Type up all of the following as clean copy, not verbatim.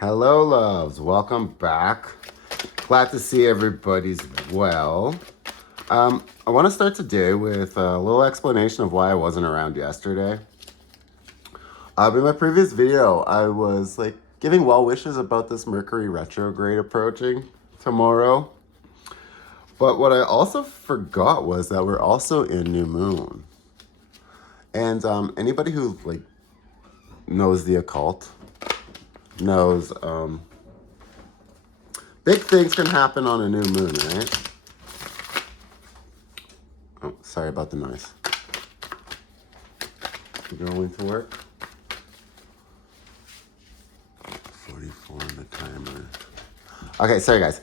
Hello, loves. Welcome back. Glad to see everybody's well. I want to start today with a little explanation of why I wasn't around yesterday. In my previous video, I was giving well wishes about this Mercury retrograde approaching tomorrow. But what I also forgot was that we're also in new moon. And anybody who knows the occult knows big things can happen on a new moon, right? Oh, sorry about the noise. Going to work. 44 on the timer. Okay, sorry guys.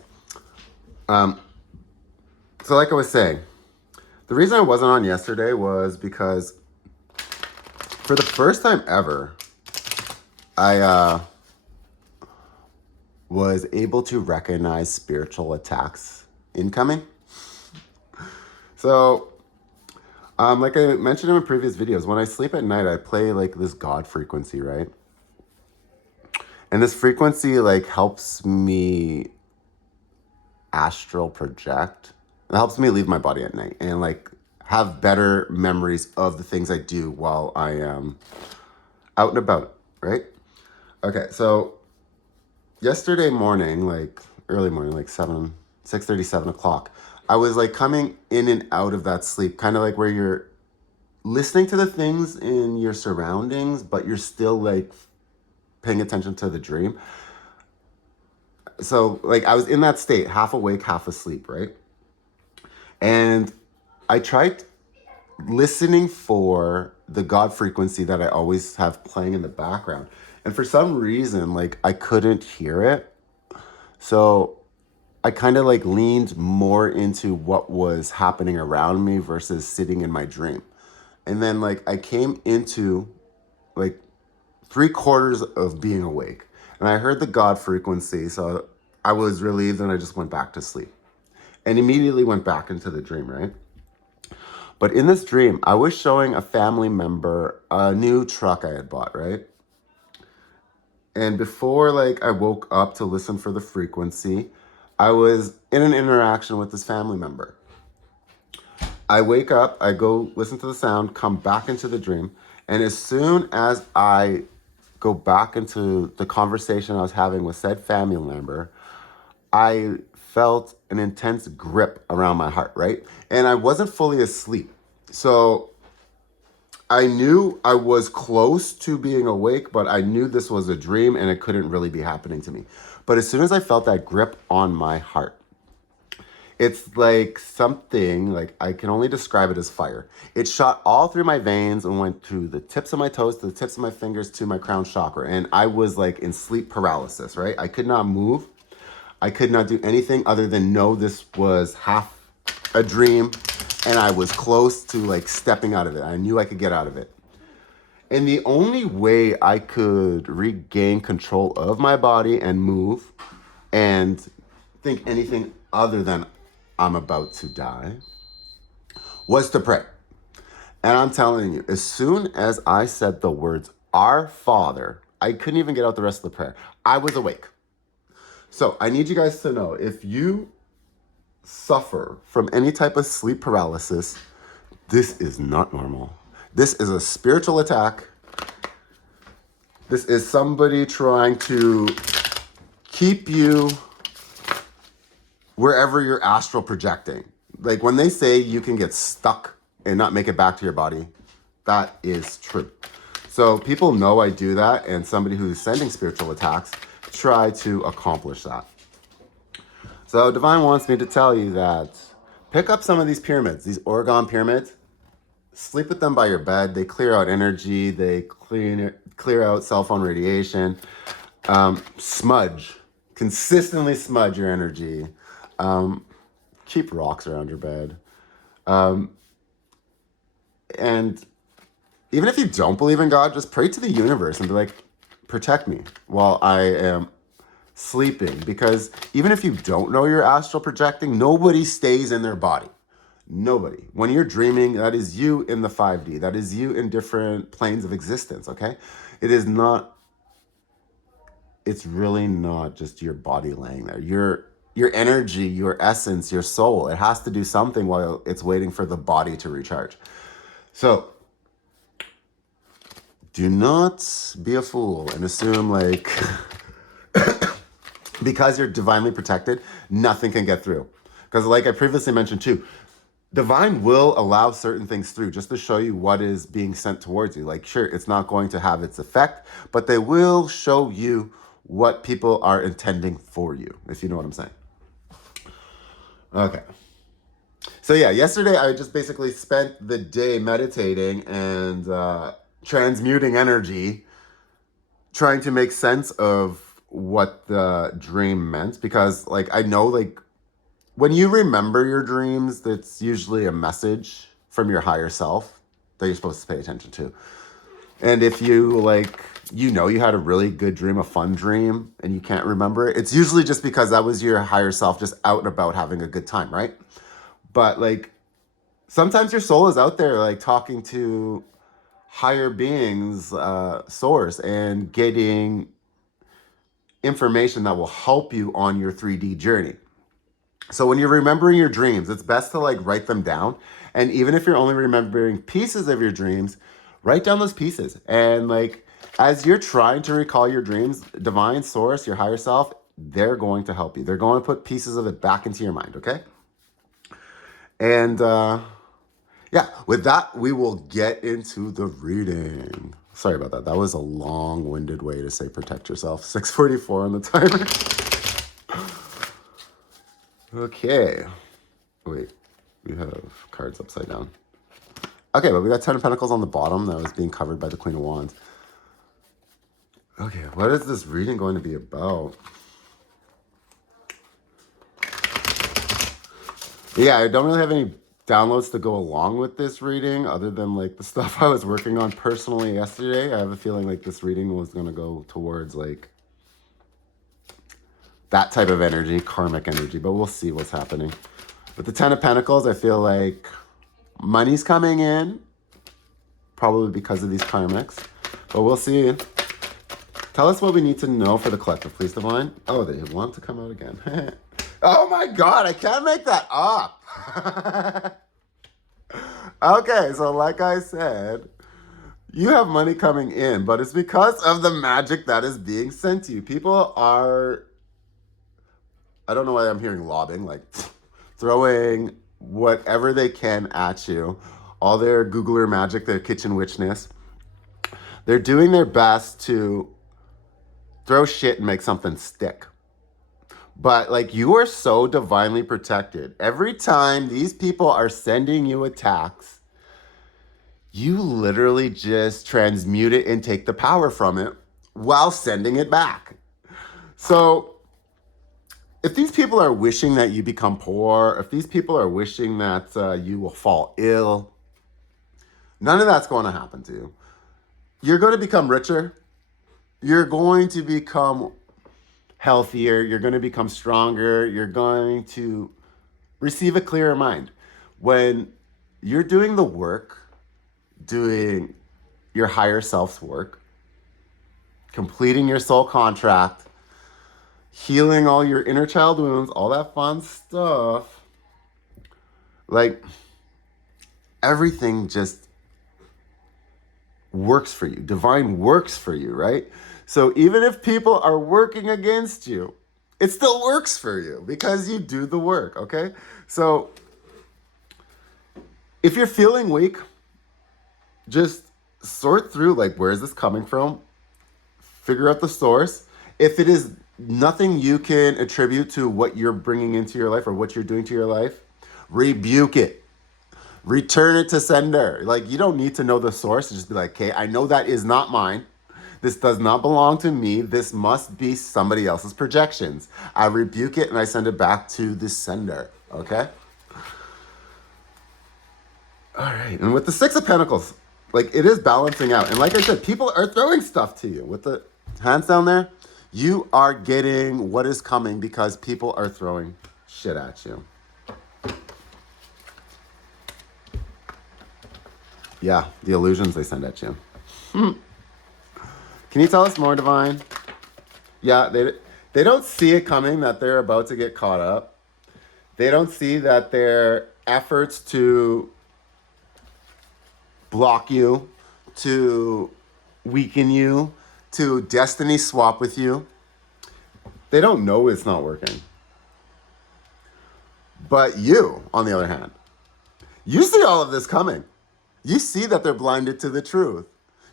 So like I was saying, the reason I wasn't on yesterday was because for the first time ever, I was able to recognize spiritual attacks incoming. So, like I mentioned in my previous videos, when I sleep at night, I play this God frequency, right? And this frequency helps me astral project. It helps me leave my body at night and have better memories of the things I do while I am out and about, right? Okay, so yesterday morning, early morning, 6:30, 7 o'clock, I was coming in and out of that sleep, kind of where you're listening to the things in your surroundings, but you're still paying attention to the dream. So I was in that state, half awake, half asleep, right? And I tried listening for the God frequency that I always have playing in the background. And for some reason, I couldn't hear it. So I kind of leaned more into what was happening around me versus sitting in my dream. And then I came into 3/4 of being awake. And I heard the God frequency. So I was relieved and I just went back to sleep. And immediately went back into the dream, right? But in this dream, I was showing a family member a new truck I had bought, right? And before I woke up to listen for the frequency, I was in an interaction with this family member. I wake up, I go listen to the sound, come back into the dream, and as soon as I go back into the conversation I was having with said family member, I felt an intense grip around my heart, right? And I wasn't fully asleep. So I knew I was close to being awake, but I knew this was a dream and it couldn't really be happening to me. But as soon as I felt that grip on my heart, it's something, I can only describe it as fire. It shot all through my veins and went to the tips of my toes, to the tips of my fingers, to my crown chakra. And I was in sleep paralysis, right? I could not move. I could not do anything other than know this was half a dream and I was close to stepping out of it. I knew I could get out of it. And the only way I could regain control of my body and move and think anything other than I'm about to die was to pray. And I'm telling you, as soon as I said the words, Our Father, I couldn't even get out the rest of the prayer. I was awake. So I need you guys to know, if you suffer from any type of sleep paralysis, this is not normal. This is a spiritual attack. This is somebody trying to keep you wherever you're astral projecting. When they say you can get stuck and not make it back to your body, that is true. So people know I do that, and somebody who's sending spiritual attacks try to accomplish that. So Divine wants me to tell you that pick up some of these pyramids, these Oregon pyramids, sleep with them by your bed. They clear out energy, they clear out cell phone radiation, consistently smudge your energy, keep rocks around your bed. And even if you don't believe in God, just pray to the universe and be protect me while I am sleeping. Because even if you don't know you're astral projecting, nobody stays in their body. Nobody. When you're dreaming, that is you in the 5D. That is you in different planes of existence, okay? It is not it's really not just your body laying there. Your energy, your essence, your soul, it has to do something while it's waiting for the body to recharge. So do not be a fool and assume like because you're divinely protected, nothing can get through. Because like I previously mentioned too, divine will allow certain things through just to show you what is being sent towards you. Like, sure, it's not going to have its effect, but they will show you what people are intending for you, if you know what I'm saying. Okay. So yeah, yesterday I just basically spent the day meditating and transmuting energy, trying to make sense of what the dream meant. Because like I know like when you remember your dreams, that's usually a message from your higher self that you're supposed to pay attention to. And if you like, you know, you had a really good dream, a fun dream, and you can't remember it, it's usually just because that was your higher self just out and about having a good time, right? But like sometimes your soul is out there like talking to higher beings, source, and getting information that will help you on your 3D journey. So when you're remembering your dreams, it's best to like write them down. And even if you're only remembering pieces of your dreams, write down those pieces. And like, as you're trying to recall your dreams, divine source, your higher self, they're going to help you. They're going to put pieces of it back into your mind, okay? And yeah, with that, we will get into the reading. Sorry about that. That was a long-winded way to say protect yourself. 6:44 on the timer. Okay. Wait, we have cards upside down. Okay, but we got 10 of Pentacles on the bottom that was being covered by the Queen of Wands. Okay, what is this reading going to be about? Yeah, I don't really have any downloads to go along with this reading other than like the stuff I was working on personally yesterday. I have a feeling like this reading was going to go towards like that type of energy, karmic energy, but we'll see what's happening. With the 10 of Pentacles, I feel like money's coming in, probably because of these karmics, but we'll see. Tell us what we need to know for the collective, please, Divine. Oh, they want to come out again. Oh my God, I can't make that up. Okay, so like I said, you have money coming in, but it's because of the magic that is being sent to you. People are, I don't know why I'm hearing lobbing, like throwing whatever they can at you. All their Googler magic, their kitchen witchness. They're doing their best to throw shit and make something stick. But like you are so divinely protected. Every time these people are sending you attacks, you literally just transmute it and take the power from it while sending it back. So if these people are wishing that you become poor, if these people are wishing that you will fall ill, none of that's going to happen to you. You're going to become richer. You're going to become healthier. You're going to become stronger. You're going to receive a clearer mind. When you're doing the work, doing your higher self's work, completing your soul contract, healing all your inner child wounds, all that fun stuff, like everything just works for you. Divine works for you, right? So even if people are working against you, it still works for you because you do the work, okay? So if you're feeling weak, just sort through like, where is this coming from? Figure out the source. If it is nothing you can attribute to what you're bringing into your life or what you're doing to your life, rebuke it. Return it to sender. Like, you don't need to know the source. Just be like, okay, I know that is not mine. This does not belong to me. This must be somebody else's projections. I rebuke it and I send it back to the sender, okay? All right, and with the 6 of Pentacles, like it is balancing out. And like I said, people are throwing stuff to you. With the hands down there, you are getting what is coming because people are throwing shit at you. Yeah, the illusions they send at you. Can you tell us more, Divine? Yeah, they don't see it coming that they're about to get caught up. They don't see that their efforts to block you, to weaken you, to destiny swap with you, they don't know it's not working. But you, on the other hand, you see all of this coming. You see that they're blinded to the truth.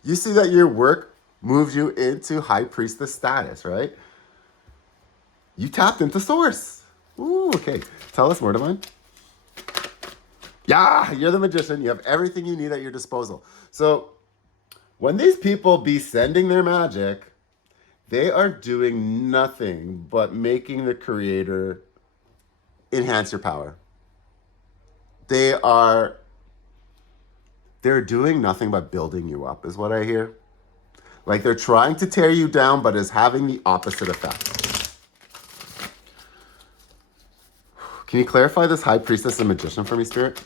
You see that your work moves you into high priestess status, right? You tapped into source. Ooh, okay. Tell us more, Divine. Yeah, you're the magician. You have everything you need at your disposal. So when these people be sending their magic, they are doing nothing but making the creator enhance your power. They're doing nothing but building you up, is what I hear. Like they're trying to tear you down, but is having the opposite effect. Can you clarify this high priestess and magician for me, Spirit?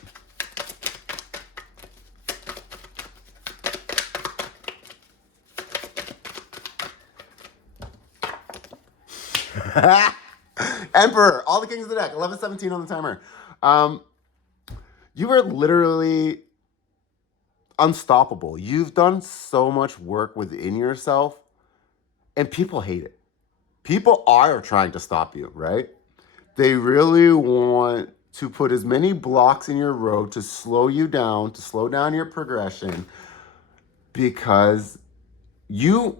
Emperor, all the kings of the deck, 11-17 on the timer. You are literally unstoppable. You've done so much work within yourself, and people hate it. People are trying to stop you, right? They really want to put as many blocks in your road to slow you down, to slow down your progression, because you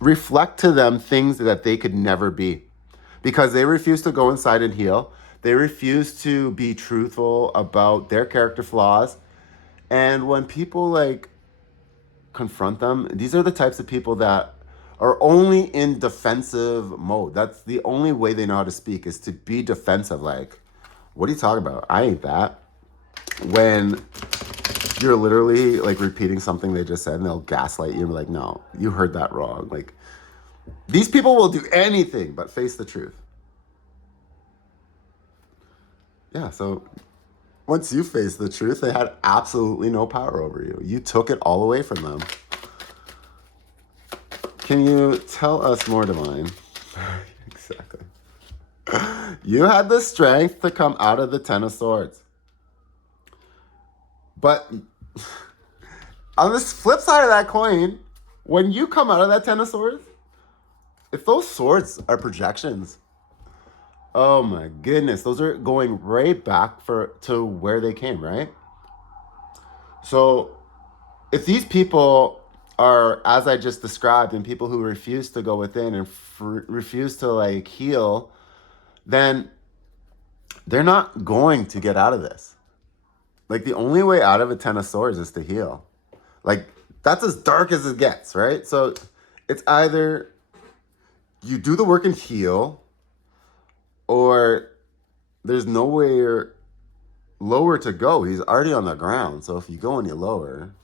reflect to them things that they could never be. Because they refuse to go inside and heal. They refuse to be truthful about their character flaws. And when people like confront them, these are the types of people that are only in defensive mode. That's the only way they know how to speak, is to be defensive. Like, what are you talking about? I ain't that. When you're literally like repeating something they just said and they'll gaslight you and be like, no, you heard that wrong. Like, these people will do anything but face the truth. Yeah, so once you face the truth, they had absolutely no power over you. You took it all away from them. Can you tell us more, Divine? Exactly. You had the strength to come out of the Ten of Swords. But on the flip side of that coin, when you come out of that Ten of Swords, if those swords are projections, oh my goodness, those are going right back to where they came, right? So if these people are, as I just described, and people who refuse to go within and refuse to like heal, then they're not going to get out of this. Like the only way out of a Ten of Swords is to heal. Like that's as dark as it gets, right? So it's either you do the work and heal, or there's nowhere lower to go. He's already on the ground. So if you go any lower.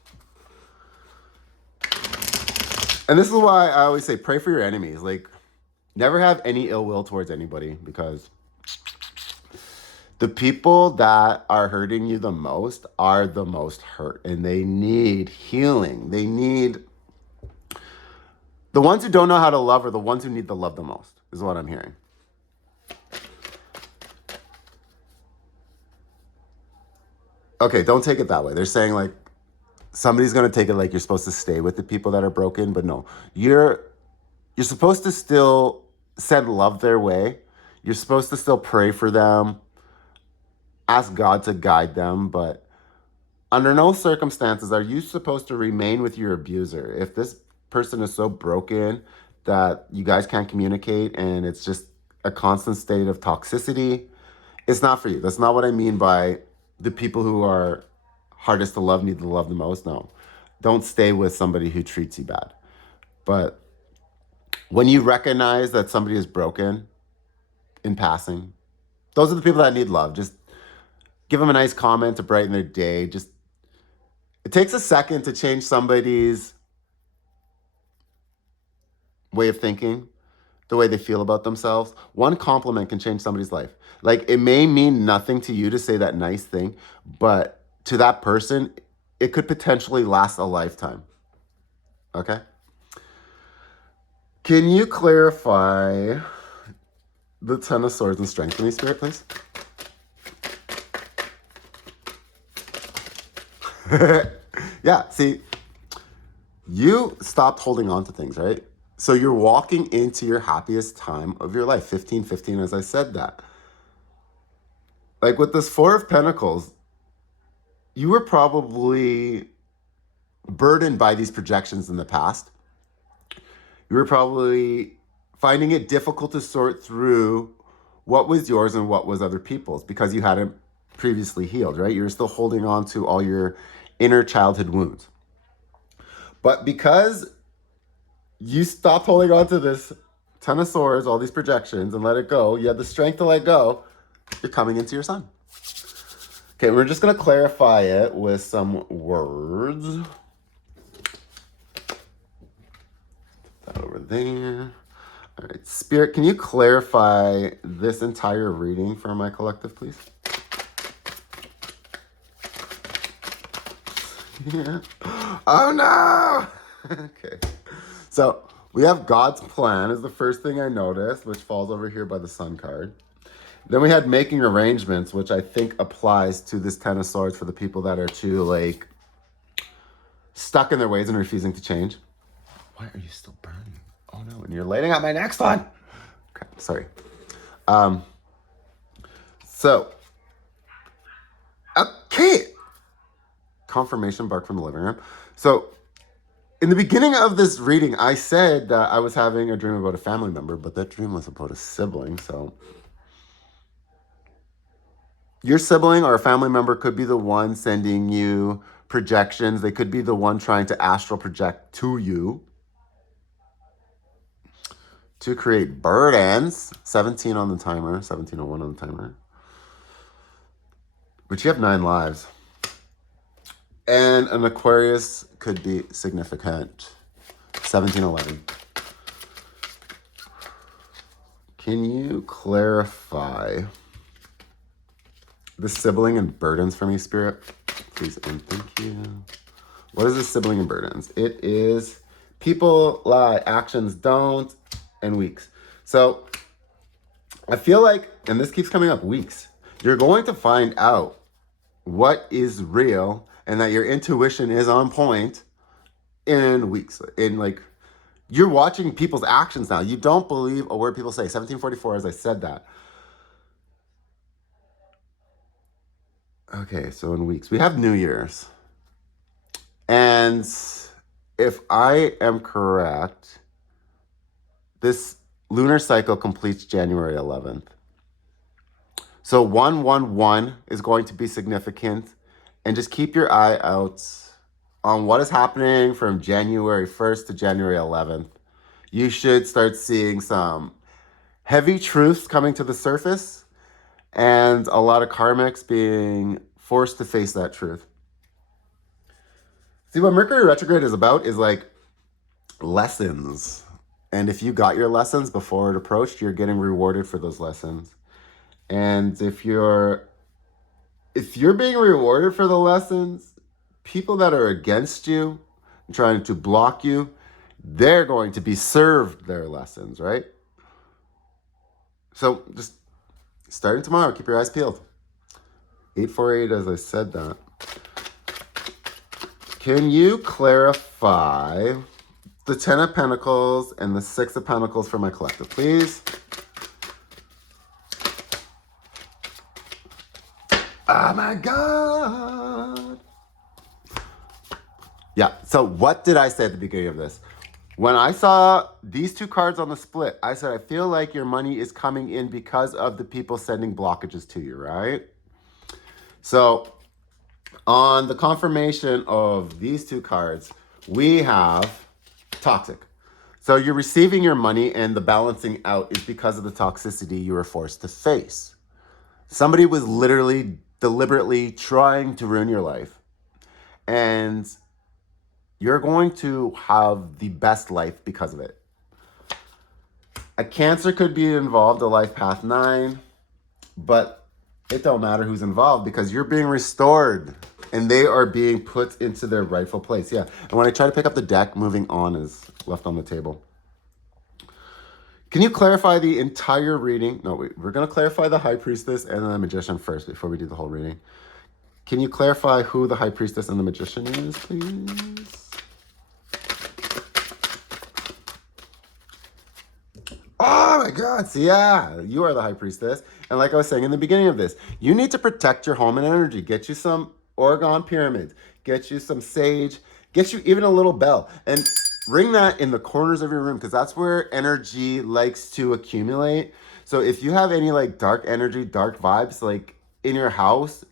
And this is why I always say pray for your enemies. Like, never have any ill will towards anybody, because the people that are hurting you the most are the most hurt, and they need healing. They need, the ones who don't know how to love are the ones who need the love the most, is what I'm hearing. Okay, don't take it that way. They're saying like somebody's going to take it like you're supposed to stay with the people that are broken, but no. You're supposed to still send love their way. You're supposed to still pray for them, ask God to guide them, but under no circumstances are you supposed to remain with your abuser. If this person is so broken that you guys can't communicate and it's just a constant state of toxicity, it's not for you. That's not what I mean by the people who are hardest to love need to love the most. No, don't stay with somebody who treats you bad. But when you recognize that somebody is broken in passing, those are the people that need love. Just give them a nice comment to brighten their day. Just, it takes a second to change somebody's way of thinking, the way they feel about themselves. One compliment can change somebody's life. Like, it may mean nothing to you to say that nice thing, but to that person, it could potentially last a lifetime. Okay? Can you clarify the Ten of Swords and Strength for me, Spirit, please? Yeah, see, you stopped holding on to things, right? So you're walking into your happiest time of your life, 15, as I said that. Like with this Four of Pentacles, you were probably burdened by these projections in the past. You were probably finding it difficult to sort through what was yours and what was other people's because you hadn't previously healed, right? You're still holding on to all your inner childhood wounds. But because you stopped holding on to this Ten of Swords, all these projections, and let it go, you had the strength to let go, you're coming into your sun. Okay, we're just going to clarify it with some words. Put that over there. All right, Spirit, can you clarify this entire reading for my collective, please? Yeah. Oh no! Okay. So we have God's plan is the first thing I noticed, which falls over here by the Sun card. Then we had making arrangements, which I think applies to this Ten of Swords for the people that are too, like, stuck in their ways and refusing to change. Why are you still burning? Oh no, and you're lighting up my next one. Okay, sorry. Okay. Confirmation bark from the living room. So in the beginning of this reading, I said that I was having a dream about a family member, but that dream was about a sibling. So your sibling or a family member could be the one sending you projections. They could be the one trying to astral project to you to create burdens. 17 on the timer, 1701 on the timer. But you have 9 lives. And an Aquarius could be significant. 1711. Can you clarify the sibling and burdens for me, Spirit? Please and thank you. What is the sibling and burdens? It is people lie, actions don't, and weeks. So I feel like, and this keeps coming up, weeks. You're going to find out what is real and that your intuition is on point in weeks. In like, you're watching people's actions now. You don't believe a word people say. 1744, as I said that. Okay, so in weeks. We have New Year's. And if I am correct, this lunar cycle completes January 11th. So 111 is going to be significant. And just keep your eye out on what is happening from January 1st to January 11th. You should start seeing some heavy truths coming to the surface and a lot of karmics being forced to face that truth. See, what Mercury retrograde is about is like lessons. And if you got your lessons before it approached, you're getting rewarded for those lessons. And if you're being rewarded for the lessons, people that are against you, trying to block you, they're going to be served their lessons, right? So just starting tomorrow, keep your eyes peeled. 848, as I said that. Can you clarify the 10 of Pentacles and the 6 of Pentacles for my collective, please? Oh my God. Yeah, so what did I say at the beginning of this? When I saw these 2 cards on the split, I said, I feel like your money is coming in because of the people sending blockages to you, right? So on the confirmation of these 2 cards, we have toxic. So you're receiving your money and the balancing out is because of the toxicity you were forced to face. Somebody was literally deliberately trying to ruin your life. And you're going to have the best life because of it. A Cancer could be involved, a life path 9, but it don't matter who's involved because you're being restored and they are being put into their rightful place. Yeah, and when I try to pick up the deck, moving on is left on the table. Can you clarify the entire reading? No, wait, we're going to clarify the High Priestess and the Magician first before we do the whole reading. Can you clarify who the High Priestess and the Magician is, please? Oh my God, so yeah, you are the High Priestess. And like I was saying in the beginning of this, you need to protect your home and energy. Get you some Oregon pyramids, get you some sage, get you even a little bell. And ring that in the corners of your room because that's where energy likes to accumulate. So if you have any like dark energy, dark vibes like in your house,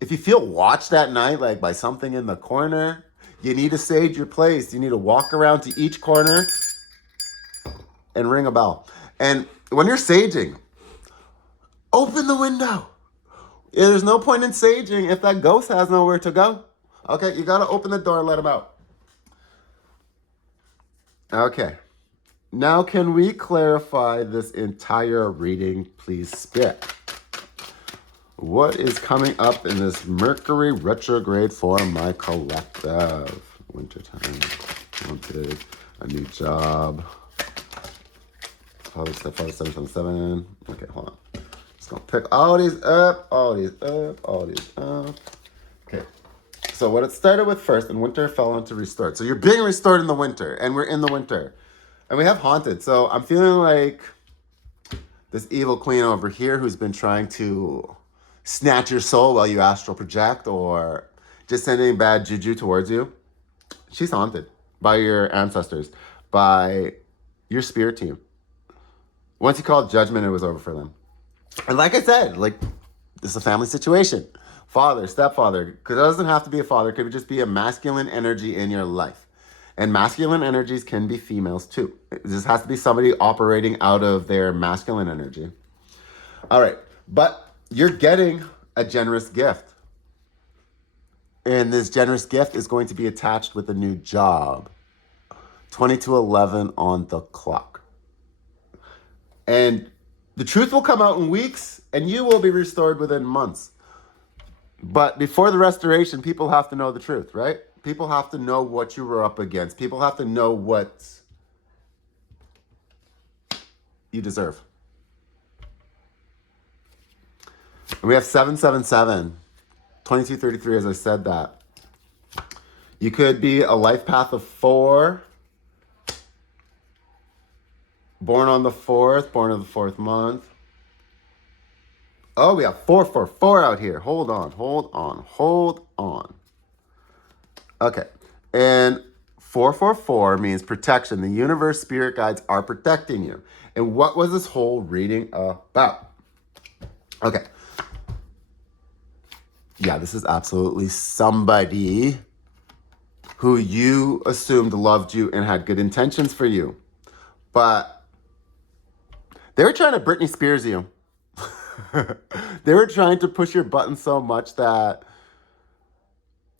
if you feel watched at night like by something in the corner, you need to sage your place. You need to walk around to each corner and ring a bell. And when you're saging, open the window. Yeah, there's no point in saging if that ghost has nowhere to go. Okay, you gotta open the door and let him out. Okay. Now can we clarify this entire reading, please, Spirit? What is coming up in this Mercury retrograde for my collective? Wintertime, wanted, a new job. Father step 777. Okay, hold on. Just gonna pick all these up, all these up, all these up. Okay. So what it started with first, and winter fell into restored. So you're being restored in the winter, and we're in the winter. And we have haunted. So I'm feeling like this evil queen over here who's been trying to snatch your soul while you astral project or just sending bad juju towards you. She's haunted by your ancestors, by your spirit team. Once you called judgment, it was over for them. And like I said, like, this is a family situation. Father, stepfather, because it doesn't have to be a father. It could just be a masculine energy in your life. And masculine energies can be females too. This has to be somebody operating out of their masculine energy. All right, but you're getting a generous gift. And this generous gift is going to be attached with a new job. 22:11 on the clock. And the truth will come out in weeks, and you will be restored within months. But before the restoration, people have to know the truth, right? People have to know what you were up against. People have to know what you deserve. And we have 777, 2233, as I said that. You could be a life path of 4, born on the 4th, born of the 4th month. Oh, we have 444 out here. Hold on. Okay, and 444 means protection. The universe, spirit guides are protecting you. And what was this whole reading about? Okay. Yeah, this is absolutely somebody who you assumed loved you and had good intentions for you. But they were trying to Britney Spears you. They were trying to push your buttons so much that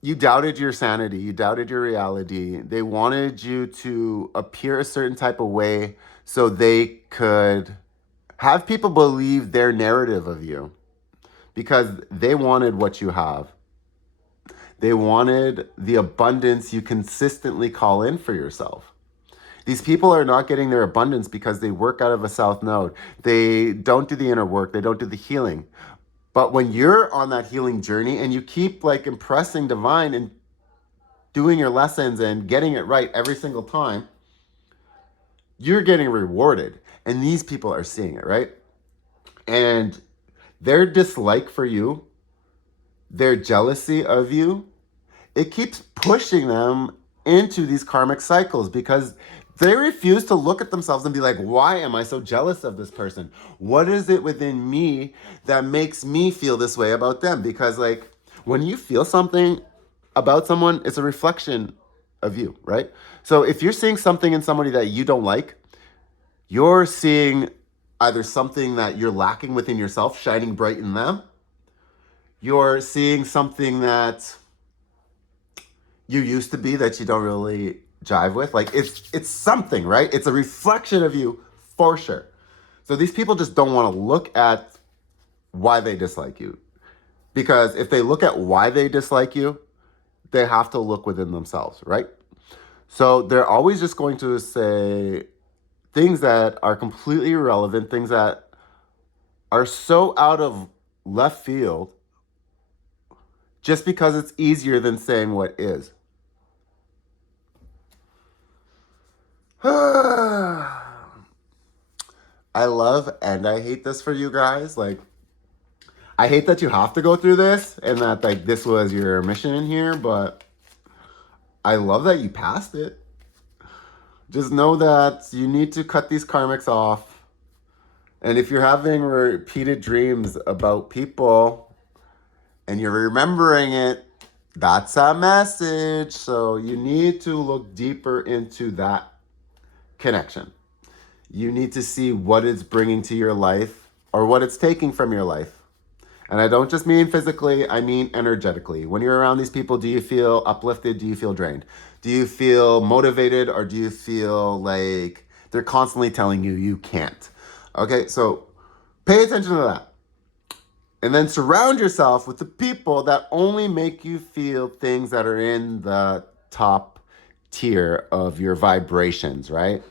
you doubted your sanity. You doubted your reality. They wanted you to appear a certain type of way so they could have people believe their narrative of you because they wanted what you have. They wanted the abundance you consistently call in for yourself. These people are not getting their abundance because they work out of a south node. They don't do the inner work. They don't do the healing. But when you're on that healing journey and you keep like impressing divine and doing your lessons and getting it right every single time, you're getting rewarded. And these people are seeing it, right? And their dislike for you, their jealousy of you, it keeps pushing them into these karmic cycles because they refuse to look at themselves and be like, why am I so jealous of this person? What is it within me that makes me feel this way about them? Because like when you feel something about someone, it's a reflection of you, right? So if you're seeing something in somebody that you don't like, you're seeing either something that you're lacking within yourself shining bright in them. You're seeing something that you used to be that you don't really jive with. Like it's something, right? It's a reflection of you for sure. So these people just don't want to look at why they dislike you. Because if they look at why they dislike you, they have to look within themselves, right? So they're always just going to say things that are completely irrelevant, things that are so out of left field just because it's easier than saying what is. I love and I hate this for you guys. Like, I hate that you have to go through this and that like this was your mission in here, but I love that you passed it. Just know that you need to cut these karmics off. And if you're having repeated dreams about people and you're remembering it, that's a message. So you need to look deeper into that connection. You need to see what it's bringing to your life or what it's taking from your life. And I don't just mean physically, I mean energetically. When you're around these people, do you feel uplifted? Do you feel drained? Do you feel motivated, or do you feel like they're constantly telling you you can't? Okay, so pay attention to that. And then surround yourself with the people that only make you feel things that are in the top tier of your vibrations, right?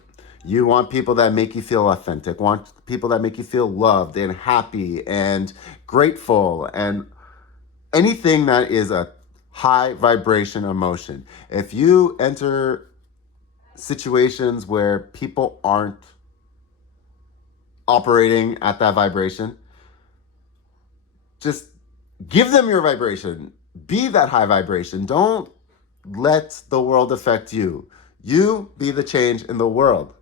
You want people that make you feel authentic, want people that make you feel loved and happy and grateful and anything that is a high vibration emotion. If you enter situations where people aren't operating at that vibration, just give them your vibration. Be that high vibration. Don't let the world affect you. You be the change in the world.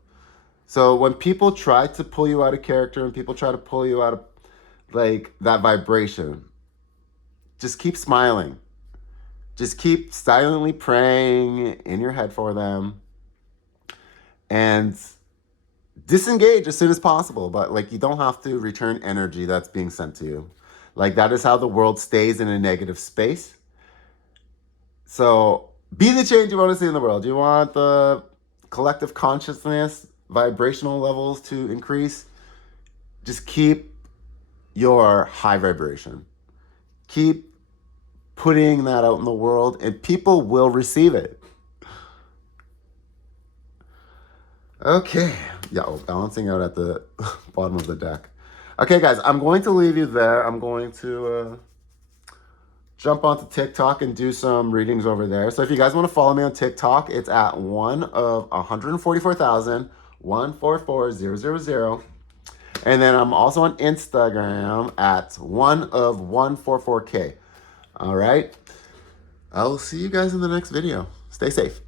So when people try to pull you out of character and people try to pull you out of like that vibration, just keep smiling. Just keep silently praying in your head for them and disengage as soon as possible. But like, you don't have to return energy that's being sent to you. Like, that is how the world stays in a negative space. So be the change you want to see in the world. You want the collective consciousness, vibrational levels to increase. Just keep your high vibration. Keep putting that out in the world and people will receive it. Okay. Yeah, balancing out at the bottom of the deck. Okay, guys, I'm going to leave you there. I'm going to jump onto TikTok and do some readings over there. So if you guys want to follow me on TikTok, it's at 1 of 144,144,000. And then I'm also on Instagram at 1 of 144K. All right. I'll see you guys in the next video. Stay safe.